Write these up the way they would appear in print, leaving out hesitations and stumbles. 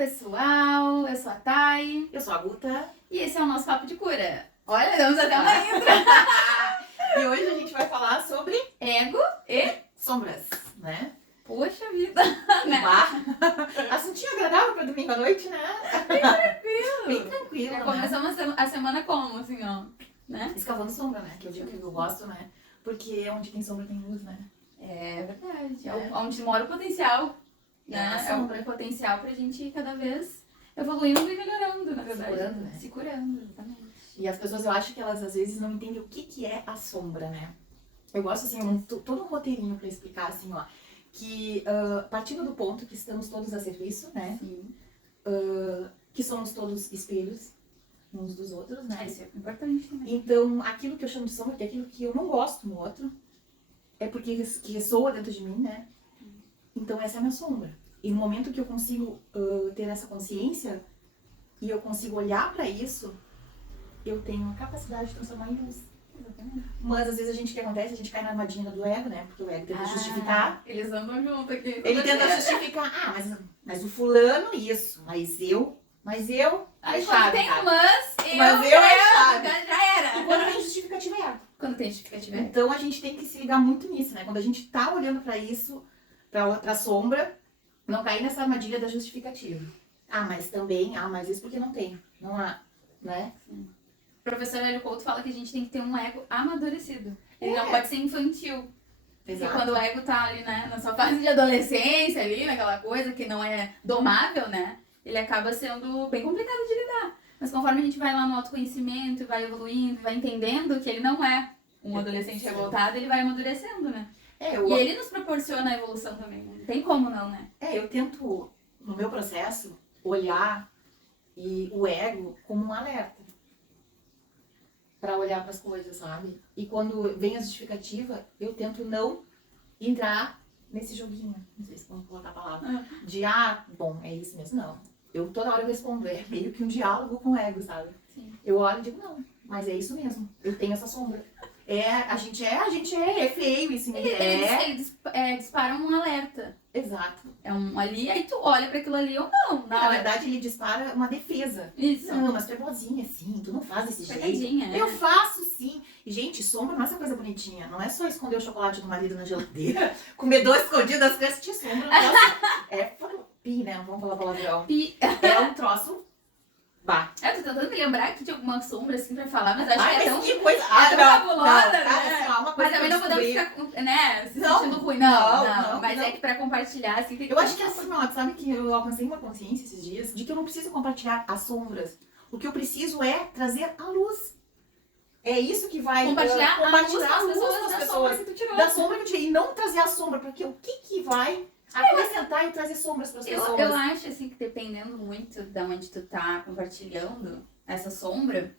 pessoal, eu sou a Thay. Eu sou a Guta. E esse é o nosso Papo de Cura. Olha, damos até uma intro. E hoje a gente vai falar sobre Ego e... sombras, né? Poxa vida, né? Assuntinho agradável pra domingo à noite, né? Bem tranquilo. Bem tranquilo, Já né? começamos a semana como, assim, ó, né? Escavando sombra, né? Que eu digo que eu gosto, né? Porque onde tem sombra tem luz, né? É verdade. É onde mora o potencial, né? É o potencial pra gente ir cada vez evoluindo e melhorando, na verdade. Se curando, né? Se curando, exatamente. E as pessoas, eu acho que elas às vezes não entendem o que é a sombra, né? Eu gosto, assim, todo um roteirinho pra explicar, assim, ó. Que partindo do ponto que estamos todos a serviço, né? Sim. Que somos todos espelhos uns dos outros, né? Isso é importante também. Então, aquilo que eu chamo de sombra, que é aquilo que eu não gosto no outro, é porque que ressoa dentro de mim, né? Então, essa é a minha sombra. E no momento que eu consigo ter essa consciência e eu consigo olhar pra isso, eu tenho a capacidade de transformar em luz. Exatamente. Mas às vezes o que acontece? A gente cai na armadilha do ego, né? Porque o ego tenta justificar. Eles andam junto aqui. Ele tenta justificar, mas o fulano isso, mas eu. Aí é quando chave, tem cara. um mas eu é chave. já era. E quando tem justificativa é ego. Quando tem justificativa. Então a gente tem que se ligar muito nisso, né? Quando a gente tá olhando pra isso, pra sombra, não cair nessa armadilha da justificativa. Mas isso porque não tem. Não há, né? O professor Hélio Couto fala que a gente tem que ter um ego amadurecido. Ele não pode ser infantil. Porque quando o ego tá ali, né, na sua fase de adolescência ali, naquela coisa que não é domável, né? Ele acaba sendo bem complicado de lidar. Mas conforme a gente vai lá no autoconhecimento, vai evoluindo, vai entendendo que ele não é um adolescente revoltado, ele vai amadurecendo, né? E ele nos proporciona a evolução também. Não tem como não, né? Eu tento, no meu processo, olhar o ego como um alerta. Pra olhar pras coisas, sabe? E quando vem a justificativa, eu tento não entrar nesse joguinho. Não sei se vamos colocar a palavra. De, é isso mesmo. Não. Eu toda hora eu respondo. É meio que um diálogo com o ego, sabe? Sim. Eu olho e digo, não, mas é isso mesmo. Eu tenho essa sombra. A gente é feio isso. Eles disparam um alerta. Exato. É um ali, aí tu olha pra aquilo ali ou não. Na verdade, ele dispara uma defesa. Isso. Não, mas tu é boazinha, sim, tu não faz desse jeito. Coitadinha, Eu faço, sim. E, gente, sombra não é essa coisa bonitinha. Não é só esconder o chocolate do marido na geladeira, comer dois escondidos das crianças. Tinha sombra. Né? Vamos falar palavrão. É um troço. Eu tô tentando me lembrar aqui de alguma sombra assim pra falar, mas acho que é tão... Que coisa. É tão cabulosa, né? Cara, uma coisa Mas também não podemos ficar, né, se sentindo ruim. Não. Mas é que pra compartilhar, assim, tem que... Eu acho que assim, sabe que eu alcancei uma consciência esses dias de que eu não preciso compartilhar as sombras. O que eu preciso é trazer a luz. É isso que vai compartilhar a luz com as pessoas da sombra que tu tirou. Da sombra que eu tirei. E não trazer a sombra, porque o que vai acrescentar e trazer sombras para as pessoas? Eu acho, assim, que dependendo muito de onde tu tá compartilhando essa sombra,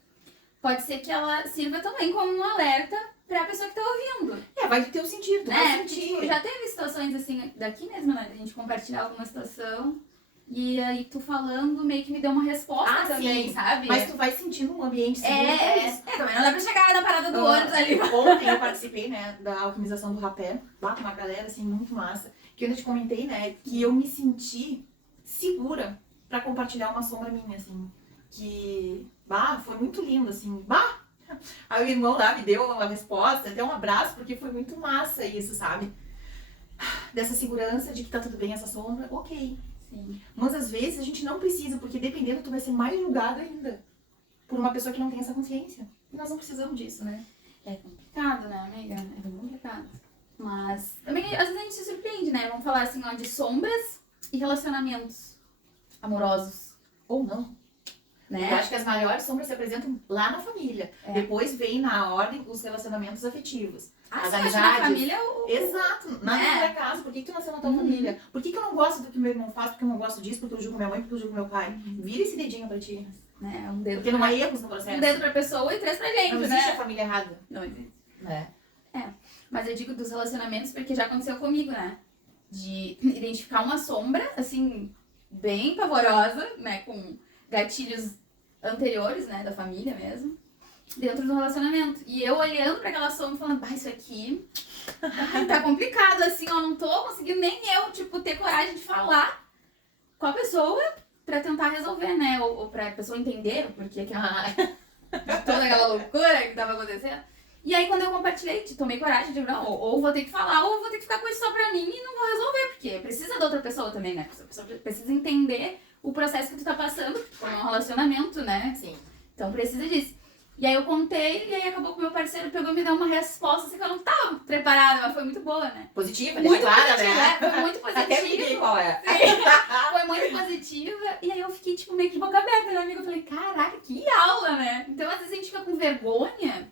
pode ser que ela sirva também como um alerta pra pessoa que tá ouvindo. Vai ter o sentido, vai sentir. Tipo, já teve situações assim, daqui mesmo, né? A gente compartilhar alguma situação e aí tu falando meio que me deu uma resposta também, sim. sabe? Mas tu vai sentir um ambiente seguro. Também não dá pra chegar na parada do ônibus ali. Ontem eu participei, né, da alquimização do rapé, lá com uma galera, assim, muito massa. Que eu ainda te comentei, né, que eu me senti segura pra compartilhar uma sombra minha, assim. Que, foi muito lindo, assim, Aí o irmão lá me deu uma resposta, até um abraço, porque foi muito massa isso, sabe? Dessa segurança de que tá tudo bem essa sombra, ok. Sim. Mas às vezes a gente não precisa, porque dependendo tu vai ser mais julgado ainda por uma pessoa que não tem essa consciência. E nós não precisamos disso, né? É complicado, né, amiga? É bem complicado. Mas também, às vezes a gente se surpreende, né? Vamos falar assim, ó, de sombras e relacionamentos amorosos. Ou não. Né? Eu acho que as maiores sombras se apresentam lá na família. Depois vem na ordem os relacionamentos afetivos. As amizades. amizades. Na família Exato. Na minha casa. Por que tu nasceu na tua família? Por que eu não gosto do que meu irmão faz? Porque eu não gosto disso? Porque eu julgo minha mãe? Porque eu julgo meu pai? Vira esse dedinho pra ti. Né? Um dedo. Porque não há erros no processo. Um dedo pra pessoa e três pra gente, não né? Não existe a família errada. Não existe. É. Mas eu digo dos relacionamentos porque já aconteceu comigo, né? De identificar uma sombra, assim, bem pavorosa, né? Com gatilhos anteriores, né? Da família mesmo. Dentro do relacionamento. E eu olhando pra aquela sombra falando, isso aqui tá complicado, assim, ó. Não tô conseguindo nem eu, tipo, ter coragem de falar com a pessoa pra tentar resolver, né? Ou pra pessoa entender o porquê que Ah, de toda aquela loucura que tava acontecendo. E aí, quando eu compartilhei, tomei coragem, digo, não, ou vou ter que falar, ou vou ter que ficar com isso só pra mim e não vou resolver, porque precisa da outra pessoa também, né? A pessoa precisa entender o processo que tu tá passando, por um relacionamento, né? sim. Então precisa disso. E aí eu contei, e aí acabou que o meu parceiro pegou e me deu uma resposta assim que eu não tava preparada, mas foi muito boa, né? Positiva, Muito deixa clara, positiva, né? foi muito Até peguei positiva. qual é. Foi muito positiva. E aí eu fiquei, tipo, meio que de boca aberta, né, amiga? Eu falei, caraca, que aula, né? Então, às vezes a gente fica com vergonha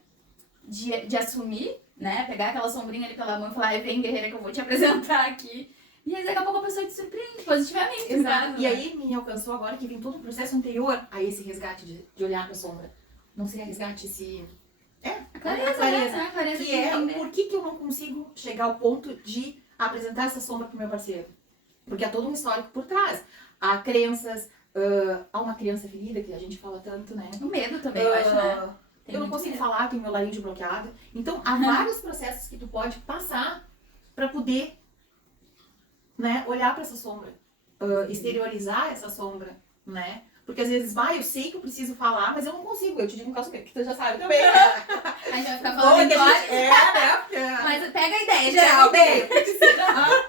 de assumir, né? Pegar aquela sombrinha ali pela mão e falar, vem, guerreira, que eu vou te apresentar aqui. E aí, daqui a pouco a pessoa te surpreende positivamente. no Exato. caso, E né? aí me alcançou agora que vem todo um processo anterior a esse resgate de olhar pra sombra. Não seria resgate esse... A clareza, né? A clareza Que de é entender. por que eu não consigo chegar ao ponto de apresentar essa sombra pro meu parceiro. Porque há todo um histórico por trás. Há crenças, há uma criança ferida, que a gente fala tanto, né? O medo também, eu acho, né? Tem Eu não muito consigo medo. falar, tenho meu laríngeo bloqueado. Então, há vários processos que tu pode passar pra poder, né, olhar pra essa sombra. Exteriorizar essa sombra, né? Porque às vezes, eu sei que eu preciso falar, mas eu não consigo. Eu te digo um caso que tu já sabe também, né? A gente vai ficar falando Bom, em que a vários, gente- né? Porque... mas pega a ideia, geral, pega a bem.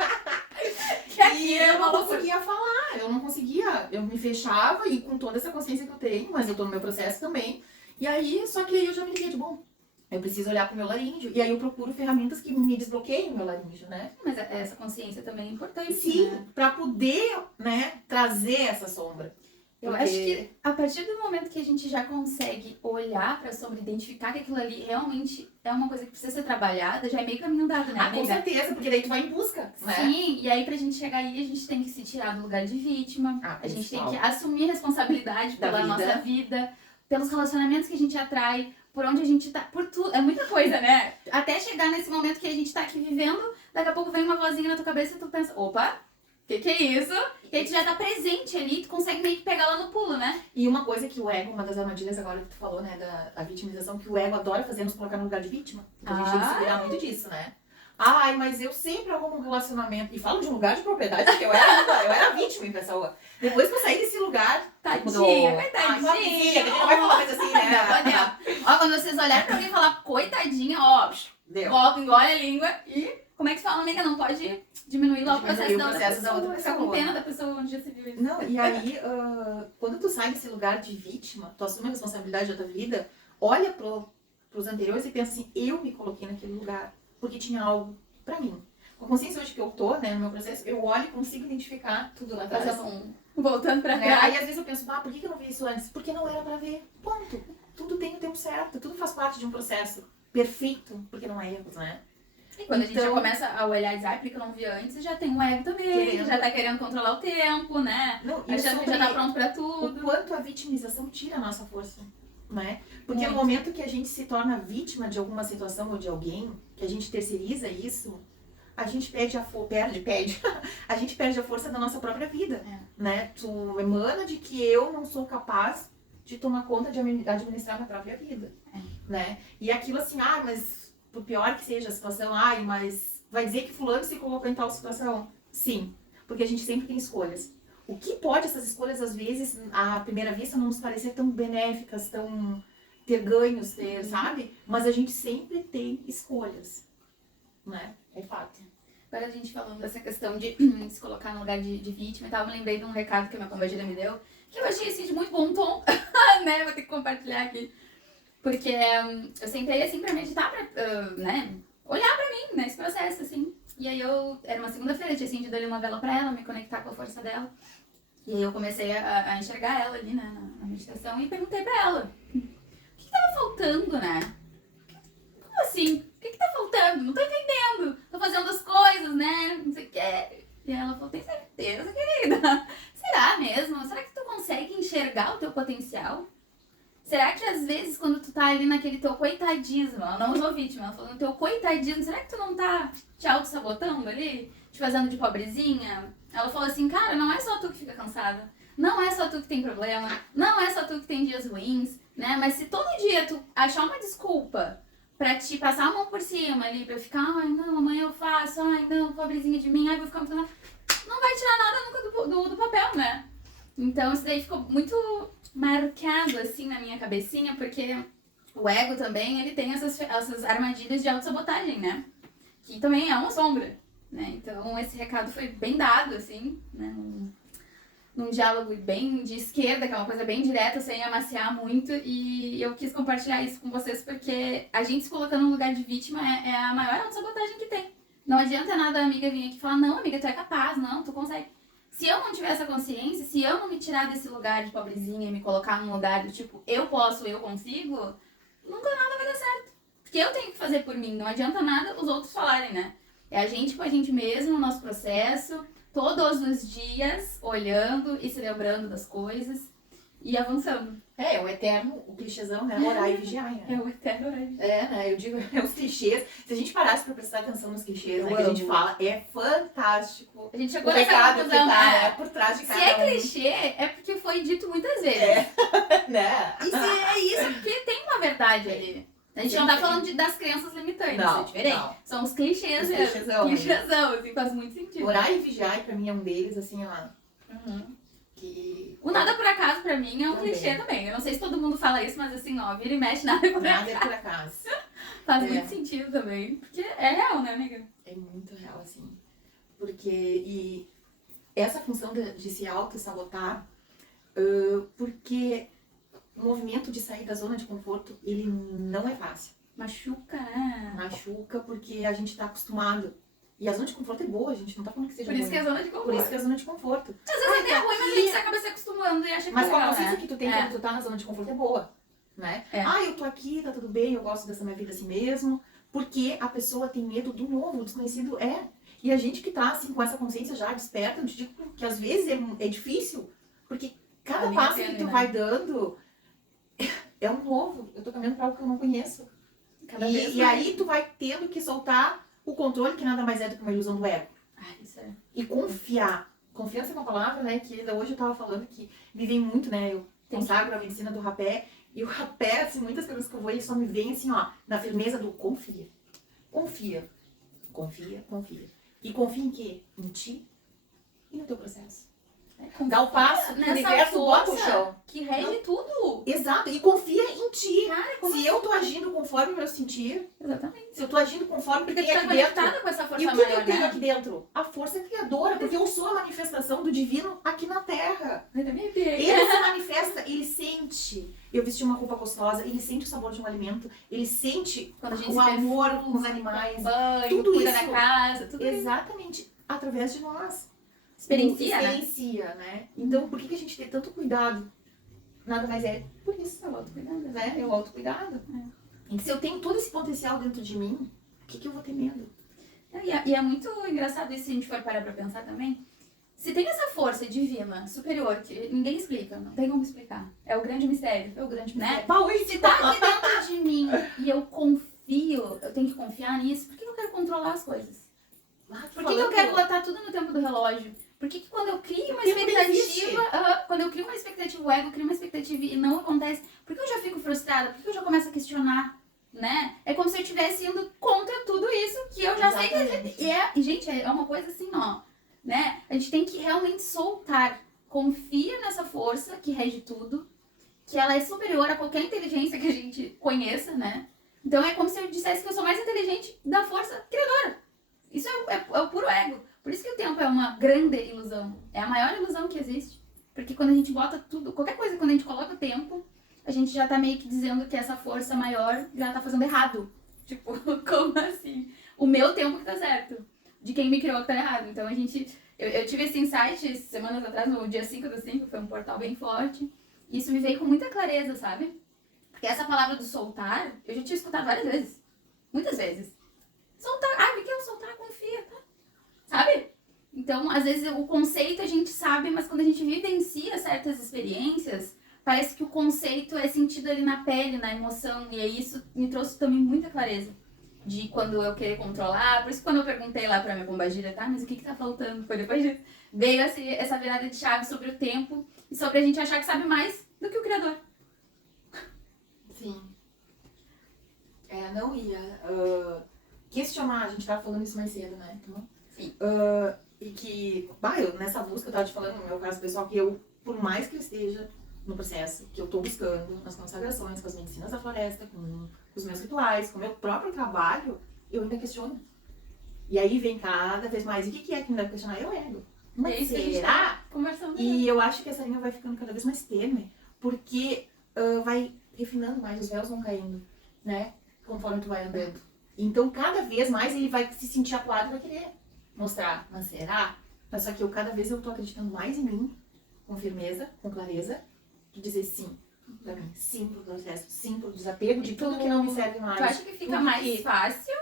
Que aqui E é eu uma não loucura. conseguia falar, eu não conseguia, eu me fechava e com toda essa consciência que eu tenho, mas eu tô no meu processo também. E aí, só que aí eu já me liguei de bom. Eu preciso olhar pro meu laríngeo. E aí eu procuro ferramentas que me desbloqueiem o meu laríngeo, né? Mas essa consciência também é importante, Sim, né? pra poder, né, trazer essa sombra. Eu Porque- acho que a partir do momento que a gente já consegue olhar pra sombra, identificar que aquilo ali realmente é uma coisa que precisa ser trabalhada, já é meio caminho andado, né, Ah, com amiga? certeza, porque daí tu vai em busca, né? Sim, e aí pra gente chegar aí, a gente tem que se tirar do lugar de vítima, Ah, a gente tem principal. que assumir responsabilidade Da pela vida. nossa vida, pelos relacionamentos que a gente atrai, por onde a gente tá, por tudo, é muita coisa, né? Até chegar nesse momento que a gente tá aqui vivendo, daqui a pouco vem uma vozinha na tua cabeça e tu pensa, opa, que é isso? E aí tu já tá presente ali, tu consegue meio que pegar lá no pulo, né? E uma coisa que o ego, uma das armadilhas agora que tu falou, né, da vitimização, que o ego adora fazer nos colocar no lugar de vítima. Então a gente tem que se cuidar muito disso, né? Ai, mas eu sempre arrumo um relacionamento. E falo de um lugar de propriedade, porque eu era vítima em pessoa. Depois que eu saí desse lugar, Tadinha, Ai, coitadinha. pobrezinha, a gente não vai falar mais assim, né? Não, podemos. Ó, quando vocês olharem pra alguém e falar coitadinha, ó, Deu. volta, engole a língua e... Como é que fala, amiga? Não pode diminuir lá o Diminuir processo, o processo da outra Fica com pessoa. pena da pessoa onde já se viu isso. Não, e aí, quando tu sai desse lugar de vítima, tu assume a responsabilidade da tua vida, olha pros anteriores e pensa assim, eu me coloquei naquele lugar, porque tinha algo pra mim. Com a consciência hoje que eu tô, né, no meu processo, eu olho e consigo identificar tudo lá atrás. Fazer voltando pra Né? trás. Aí às vezes eu penso, por que eu não vi isso antes? Porque não era pra ver. Ponto. Tudo tem o tempo certo, tudo faz parte de um processo perfeito, porque não é erros, né? E quando a gente já Então- começa a olhar e dizer, porque eu não vi antes, já tem um ego também, Querendo. já tá querendo controlar o tempo, né? Não, e Achando que sobre já tá pronto pra o tudo. quanto a vitimização tira a nossa força, né? Porque no Muito. momento que a gente se torna vítima de alguma situação ou de alguém, que a gente terceiriza isso, a gente perde a gente perde a força da nossa própria vida, né? Tu emana de que eu não sou capaz de tomar conta de administrar minha própria vida, né? E aquilo assim, mas por pior que seja a situação, mas vai dizer que fulano se colocou em tal situação? Sim, porque a gente sempre tem escolhas. O que pode essas escolhas, às vezes, à primeira vista, não nos parecer tão benéficas, tão ter ganhos, sabe? Mas a gente sempre tem escolhas, né? É fato. Agora a gente falando dessa questão de se colocar no lugar de vítima e tal, eu me lembrei de um recado que a minha companheira me deu, que eu achei assim de muito bom tom, né? Vou ter que compartilhar aqui. Porque eu sentei assim pra meditar, pra, né? Olhar pra mim nesse processo, assim. E aí era uma segunda-feira, eu tinha acendido ali uma vela pra ela, me conectar com a força dela. E aí eu comecei a enxergar ela ali, né, na meditação e perguntei pra ela, o que tava faltando, né? Como assim? O que tá faltando? Não tô entendendo. Tô fazendo as coisas, né? Não sei o quê. E ela falou, tem certeza, querida? Será mesmo? Será que tu consegue enxergar o teu potencial? Será que às vezes quando tu tá ali naquele teu coitadismo, ela não usou vítima, ela falou no teu coitadismo, será que tu não tá te auto-sabotando ali? Te fazendo de pobrezinha? Ela falou assim, cara, não é só tu que fica cansada. Não é só tu que tem problema. Não é só tu que tem dias ruins, né? Mas se todo dia tu achar uma desculpa pra te passar a mão por cima ali, pra ficar, ai não, amanhã eu faço, ai não, pobrezinha de mim, ai vou ficar muito... Não vai tirar nada nunca do papel, né? Então isso daí ficou muito marcado assim na minha cabecinha, porque o ego também, ele tem essas armadilhas de autossabotagem, né? Que também é uma sombra, né? Então esse recado foi bem dado, assim, né? Num diálogo bem de esquerda, que é uma coisa bem direta, sem amaciar muito, e eu quis compartilhar isso com vocês porque a gente se colocando no lugar de vítima é a maior autossabotagem que tem. Não adianta nada a amiga vir aqui e falar, não, amiga, tu é capaz, não, tu consegue. Se eu não tiver essa consciência, se eu não me tirar desse lugar de pobrezinha e me colocar num lugar do tipo, eu posso, eu consigo, nunca nada vai dar certo. Porque eu tenho que fazer por mim, não adianta nada os outros falarem, né? É a gente com a gente mesmo, no nosso processo, todos os dias, olhando e se lembrando das coisas e avançando. É o eterno, o clichêzão, né? Orar e vigiar, né? É o eterno orar. É, né? Eu digo, é os clichês. Se a gente parasse pra prestar atenção nos clichês, né, que a gente amo. fala, é fantástico. A gente O chegou nessa recado que conclusão, tá, né? né, por trás de Se cada é clichê, é porque foi dito muitas vezes. né? E se é isso, é porque tem uma verdade ali. A gente não tá falando das crenças limitantes, Não, é diferente. não. São os clichês Os mesmo. clichêsão, Clichêzão, assim, faz muito sentido. Orar e vigiar, pra mim, é um deles, assim, ó. Uhum. Que... O nada por acaso, pra mim, é um Também. clichê também. Eu não sei se todo mundo fala isso, mas assim, ó, vira e mexe, nada por Nada acaso. é por acaso. Faz É. muito sentido também. Porque é real, né, amiga? É muito real, assim. Porque, e essa função de se auto-sabotar, porque o movimento de sair da zona de conforto, ele não é fácil. Machuca, né? Machuca porque a gente tá acostumado. E a zona de conforto é boa, a gente não tá falando que seja Por isso ruim. que é zona de Por conforto. isso que é a zona de conforto. Às vezes até é ruim, mas a gente acaba se acostumando e acha que Mas é com a legal, consciência né? que tu tem quando tu tá na zona de conforto é boa, né? É. Ah, eu tô aqui, tá tudo bem, eu gosto dessa minha vida assim mesmo. Porque a pessoa tem medo do novo, o desconhecido é. E a gente que tá assim com essa consciência já desperta, eu te digo que às vezes é difícil, porque cada Amiga, passo que entende, tu né? vai dando é um novo. Eu tô caminhando pra algo que eu não conheço. Cada vez E mais. aí tu vai tendo que soltar o controle, que nada mais é do que uma ilusão do ego. Ai, isso é. E confiar. Confiança é uma palavra, né, que hoje eu tava falando que me vem muito, né, eu consagro a medicina do rapé, e o rapé, assim, muitas coisas que eu vou, ele só me vem, assim, ó, na firmeza do confia. Confia. Confia, confia. E confia em quê? Em ti e no teu processo. Dá o passo que o Nessa universo bota o força chão. que rege tudo. Exato, e confia em ti. Cara, como Se eu tô agindo conforme o meu sentir, Exatamente. se eu tô agindo conforme o que Porque tu tem tá aqui dentro, conectada com essa força e o que maior, eu tenho né? aqui dentro? A força criadora, porque eu sou a manifestação do divino aqui na Terra. Eu também arrepiei. Ele se manifesta, ele sente. Eu vesti uma roupa gostosa, ele sente o sabor de um alimento, ele sente Quando a gente o se amor perfuma, com os animais. banho, tudo cuida isso. da casa, tudo isso. Exatamente, através de nós. Experiencia, né? Experiencia, né? Então, por que a gente tem tanto cuidado? Nada mais é por isso, É o autocuidado. né? É o autocuidado. E se eu tenho todo esse potencial dentro de mim, o que eu vou ter medo? E é muito engraçado isso se a gente for parar pra pensar também. Se tem essa força divina, superior, que ninguém explica, não tem como explicar. É o grande mistério. É o grande Né? mistério. Pá, hoje Se tá aqui dentro de mim e eu confio, eu tenho que confiar nisso, por que eu quero controlar as coisas? Por que eu quero botar tudo no tempo do relógio? Por que quando eu crio uma O tempo não expectativa, quando eu crio uma expectativa, o ego cria uma expectativa e não acontece, por que eu já fico frustrada? Por que eu já começo a questionar? Né? É como se eu estivesse indo contra tudo isso que eu já sei que Exatamente. e gente, é uma coisa assim, ó, né? A gente tem que realmente soltar. Confia nessa força que rege tudo, que ela é superior a qualquer inteligência que a gente conheça, né? Então é como se eu dissesse que eu sou mais inteligente da força criadora. Isso é o puro ego. Por isso que o tempo é uma grande ilusão. É a maior ilusão que existe. Porque quando a gente bota tudo, qualquer coisa, quando a gente coloca o tempo, a gente já tá meio que dizendo que essa força maior já tá fazendo errado. Tipo, como assim? O meu tempo que tá certo. De quem me criou que tá errado. Então a gente... Eu tive esse insight semanas atrás, no dia 5/5, foi um portal bem forte. E isso me veio com muita clareza, sabe? Porque essa palavra do soltar, eu já tinha escutado várias vezes. Muitas vezes. Soltar. Ah, o que é o soltar? Confia, tá? Sabe? Então, às vezes, o conceito a gente sabe, mas quando a gente vivencia certas experiências, parece que o conceito é sentido ali na pele, na emoção. E aí isso me trouxe também muita clareza. De quando eu querer controlar. Por isso que quando eu perguntei lá pra minha pombagira, tá, mas o que tá faltando? Foi depois disso. Veio essa virada de chave sobre o tempo e sobre a gente achar que sabe mais do que o Criador. Sim. Não ia. Questionar, a gente tava falando isso mais cedo, né? Então, Sim. E que, eu, nessa busca, eu tava te falando, no meu caso pessoal, que eu por mais que eu esteja no processo que eu tô buscando, nas consagrações, com as medicinas da floresta, com os meus rituais, com o meu próprio trabalho, eu ainda questiono. E aí vem cada vez mais. E o que é que me deve questionar? É o ego. Mas É isso que a gente será? tá conversando. E eu acho que essa linha vai ficando cada vez mais tênue, porque vai refinando mais, os véus vão caindo, né? Conforme tu vai andando. Então, cada vez mais ele vai se sentir acuado e vai querer mostrar. Mas será? Mas só que cada vez eu tô acreditando mais em mim, com firmeza, com clareza, de dizer sim pra mim, sim pro processo, sim pro desapego de tudo que não me serve mais. Tu acha que fica Tudo mais que- fácil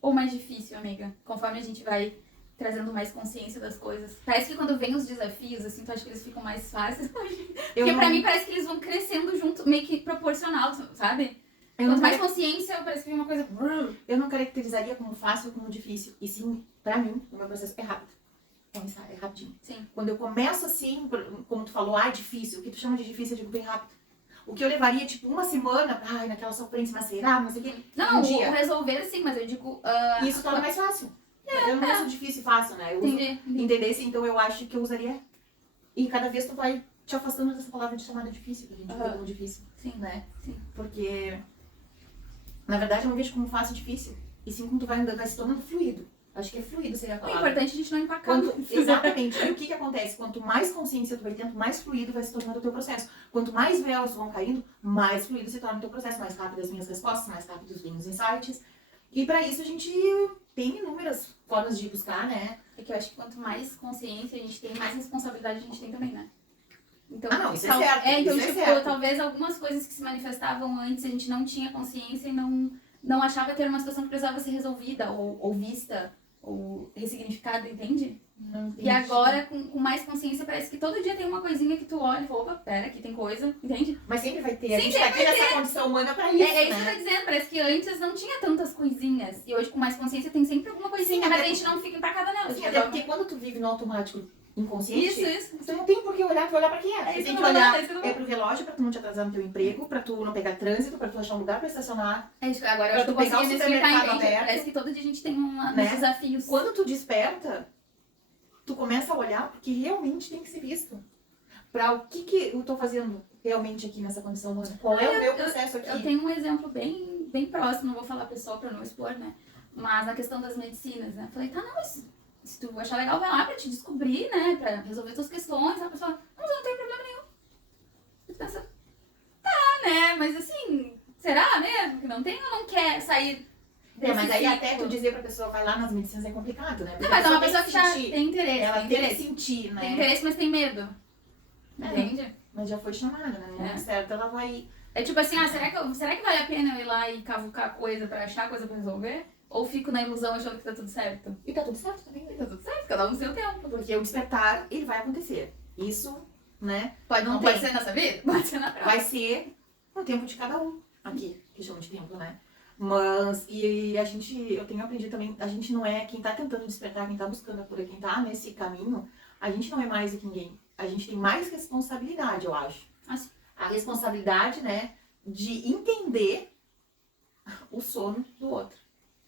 ou mais difícil, amiga? Conforme a gente vai trazendo mais consciência das coisas. Parece que quando vem os desafios, assim, tu acha que eles ficam mais fáceis? Eu Porque não- pra mim parece que eles vão crescendo junto, meio que proporcional, sabe? eu não Quanto mais carac- consciência, parece que vem uma coisa... eu não caracterizaria como fácil ou como difícil. E sim, pra mim, o meu processo é rápido. É rapidinho. Sim. Quando eu começo assim, como tu falou, é difícil. O que tu chama de difícil, eu digo bem rápido. O que eu levaria, tipo, uma semana, naquela sofrência, mas será, não sei o quê. Não, Um dia. o resolver sim, mas eu digo... E isso torna mais fácil. Eu não uso difícil e fácil, né? Eu uso Entendi. entendesse, então eu acho que eu usaria. E cada vez tu vai te afastando dessa palavra de chamada difícil, que a gente vê como difícil, Sim. né? Sim. Porque, na verdade, eu não vejo como fácil e difícil. E sim, como tu vai andando, vai se tornando fluido. Acho que é fluido seria a O palavra. importante é a gente não empacar. Exatamente. E o que acontece? Quanto mais consciência tu vai tendo, mais fluido vai se tornando o teu processo. Quanto mais véus vão caindo, mais fluido se torna o teu processo. Mais rápido as minhas respostas, mais rápidos vêm os insights. E pra isso a gente tem inúmeras formas de buscar, né? É que eu acho que quanto mais consciência a gente tem, mais responsabilidade a gente tem também, né? Então, Ah, não, isso é certo, então, isso é tipo, certo. talvez algumas coisas que se manifestavam antes a gente não tinha consciência e não achava que era uma situação que precisava ser resolvida, ou vista, ou ressignificada, entende? Não entendi. E agora, com mais consciência, parece que todo dia tem uma coisinha que tu olha e fala, opa, pera, aqui tem coisa, entende? Mas sempre vai ter. A Sim, gente tá aqui nessa condição humana pra isso, É isso que eu né? tô dizendo, parece que antes não tinha tantas coisinhas. E hoje, com mais consciência, tem sempre alguma coisinha, Sim, mas até- a gente não fica empacada nela. Sim, até porque quando tu vive no automático inconsciente, Isso. tu não tem por que olhar, tu vai olhar pra quê? É Tu isso tem que que eu tô olhar falando, é isso que eu tô pro relógio pra tu não te atrasar no teu emprego, pra tu não pegar trânsito, pra tu achar um lugar pra estacionar. É isso que agora eu Pra acho que eu tu pegar consegui o me explicar, supermercado entende? aberto. Parece que todo dia a gente tem uns Né? desafios. Quando tu desperta, tu começa a olhar porque realmente tem que ser visto. Pra o que eu tô fazendo realmente aqui nessa condição humana. Qual é o meu processo aqui? Eu tenho um exemplo bem próximo, não vou falar pessoal pra não expor, né? Mas na questão das medicinas, né? Falei, tá, não, mas se tu achar legal, vai lá pra te descobrir, né? Pra resolver tuas questões. A pessoa, não, mas eu não tenho problema nenhum. Tu pensa, tá, né? Mas assim, será mesmo que não tem ou não quer sair desse Mas aí ciclo? até tu dizer pra pessoa vai lá nas medicinas é complicado, né? Porque Não, mas é a uma tem pessoa que já sentir. tem interesse, Ela tem tem que interesse. sentir, né? Tem interesse, mas tem medo. É. Entende? Mas já foi chamada, né? No momento certo ela vai. É tipo assim, será que vale a pena eu ir lá e cavucar coisa pra achar coisa pra resolver? Ou fico na ilusão achando que tá tudo certo? E tá tudo certo também, né? Tá tudo certo, cada um no seu tempo. Porque o despertar, ele vai acontecer. Isso, né? Pode Não pode tem. ser nessa vida? Pode ser na próxima. Vai ser no tempo de cada um. Aqui, que chama de tempo, né? Mas, e a gente, eu tenho aprendido também, a gente não é quem tá tentando despertar, quem tá buscando a cura, quem tá nesse caminho, a gente não é mais do que ninguém. A gente tem mais responsabilidade, eu acho. Assim. A responsabilidade, né, de entender o sono do outro.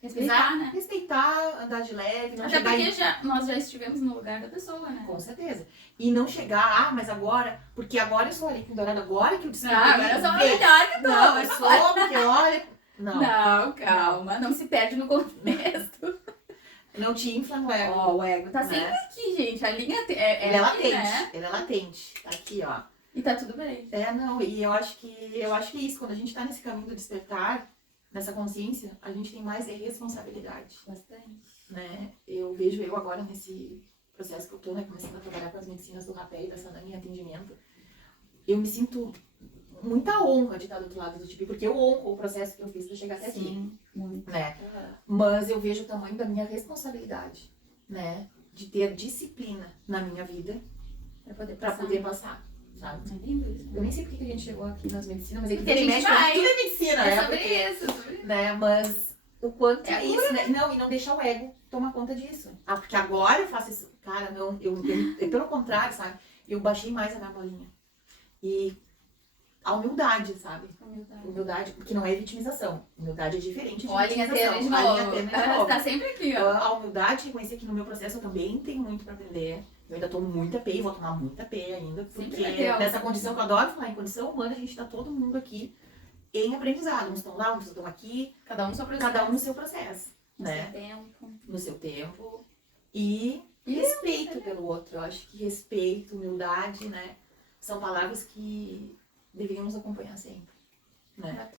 Respeitar, né? Respeitar, andar de leve, não Até chegar porque em... nós já estivemos no lugar da pessoa, né? Com certeza. E não chegar, mas agora, porque agora eu sou ali com dourado, agora que eu descobri. Agora eu sou a veio. melhor que tu. Não, eu sou, porque olha. Não, calma, não se perde no contexto. Não te infla no ego. Ó, o ego tá Né? sempre aqui, gente. A linha Ele é aqui, latente. né? Ele é latente. Tá aqui, ó. E tá tudo bem. Não, e eu acho que é isso. Quando a gente tá nesse caminho do despertar, nessa consciência, a gente tem mais responsabilidade, Bastante. né? Eu vejo eu agora nesse processo que eu tô, né, começando a trabalhar com as medicinas do rapé e da Sanana em atendimento. Eu me sinto muita honra de estar do outro lado do tipo, porque eu honro o processo que eu fiz pra chegar até aqui, Sim, muito. né? Mas eu vejo o tamanho da minha responsabilidade, né? De ter disciplina na minha vida Pra poder passar. passar, sabe? É lindo isso. Eu nem sei porque que a gente chegou aqui nas medicinas, mas é que Porque a gente médico, vai. tudo é medicina, É né? sobre Porque, isso, sobre isso. né? Mas o quanto É a é isso, né? Não, e não deixar o ego tomar conta disso. Ah, porque agora eu faço isso. Cara, não, pelo contrário, sabe? Eu baixei mais a minha bolinha. E a humildade, sabe? Humildade, porque não é vitimização. Humildade é diferente de Ó, a linha vitimização. tênue de A linha novo. tênue de novo. Tá sempre aqui, ó. A humildade, reconhecer que no meu processo eu também tenho muito pra aprender. Eu ainda tomo muita P e vou tomar muita P ainda, Sempre porque vai ter algo. nessa condição que eu adoro falar, em condição humana, a gente tá todo mundo aqui em aprendizado. Uns estão lá, uns estão aqui, Cada um no seu processo. cada um no seu processo, no né? seu tempo. No seu tempo. E respeito pelo outro. Eu acho que respeito, humildade, né? São palavras que deveríamos acompanhar sempre, né?